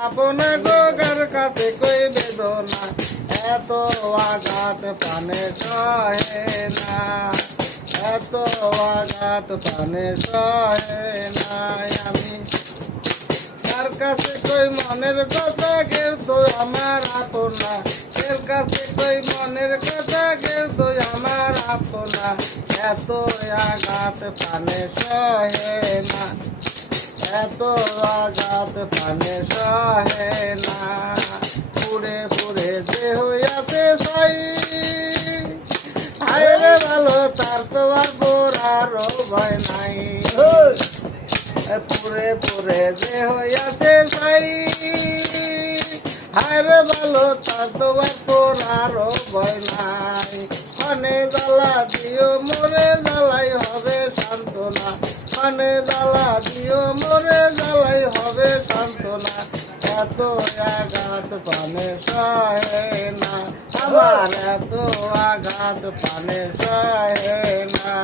আপন গোগার কাছে কই বেদনা এত আঘাত প্রাণে সহে না, এত আঘাত প্রাণে সহে না। আমি তার কাছে কই মনের কথা, কেউ তো আমার আপন না। এর কাছে কই মনের কথা, কেউ তো আমার আপন না। এত আঘাত প্রাণে সহে না, এত আঘাত প্রাণে সহে না। পুরে পুরে যে হইয়াছে সাই, হায়রে ভালো তার তো আর পোড়ার ভয় নাই। পুরে পুরে যে হইয়াছে সাই, হায়রে ভালো তার তো আর পোড়ার ভয় নাই। মনে জ্বালা দিও মোরে জ্বালাই হবে সান্ত্বনা, মনে জ্বালা দিও মোরে জ্বালাই হবে সান্ত্বনা। এত আঘাত প্রাণে সহে না, আমার এত আঘাত প্রাণে সহে না।